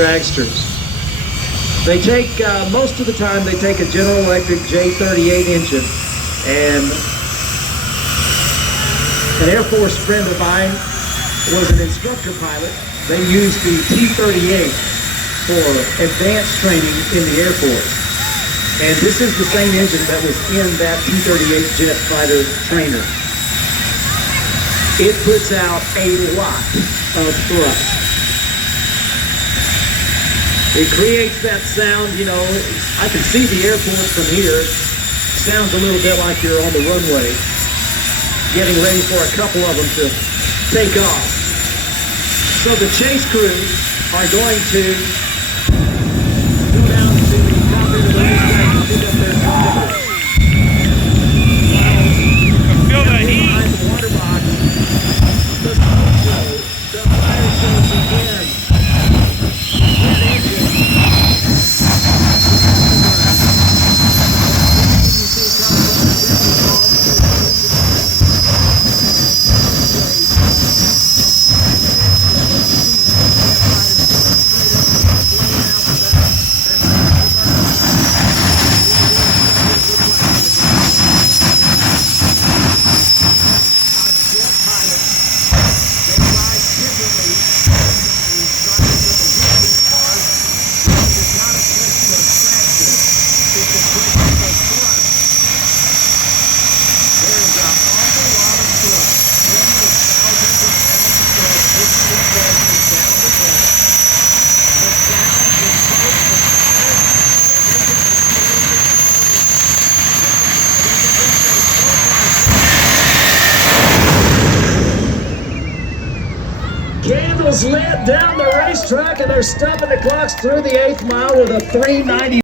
dragsters. They take, most of the time, they take a General Electric J38 engine, and an Air Force friend of mine was an instructor pilot. They used the T-38 for advanced training in the Air Force. And this is the same engine that was in that T-38 jet fighter trainer. It puts out a lot of thrust. It creates that sound, you know, I can see the airport from here. It sounds a little bit like you're on the runway, getting ready for a couple of them to take off. So the chase crew are going to go down to the top of the racetrack and pick up their drivers. Feel the heat. Behind the water box, the fire show begins. Candles lit down the racetrack, and they're stopping the clocks through the 8th mile with a 3:90.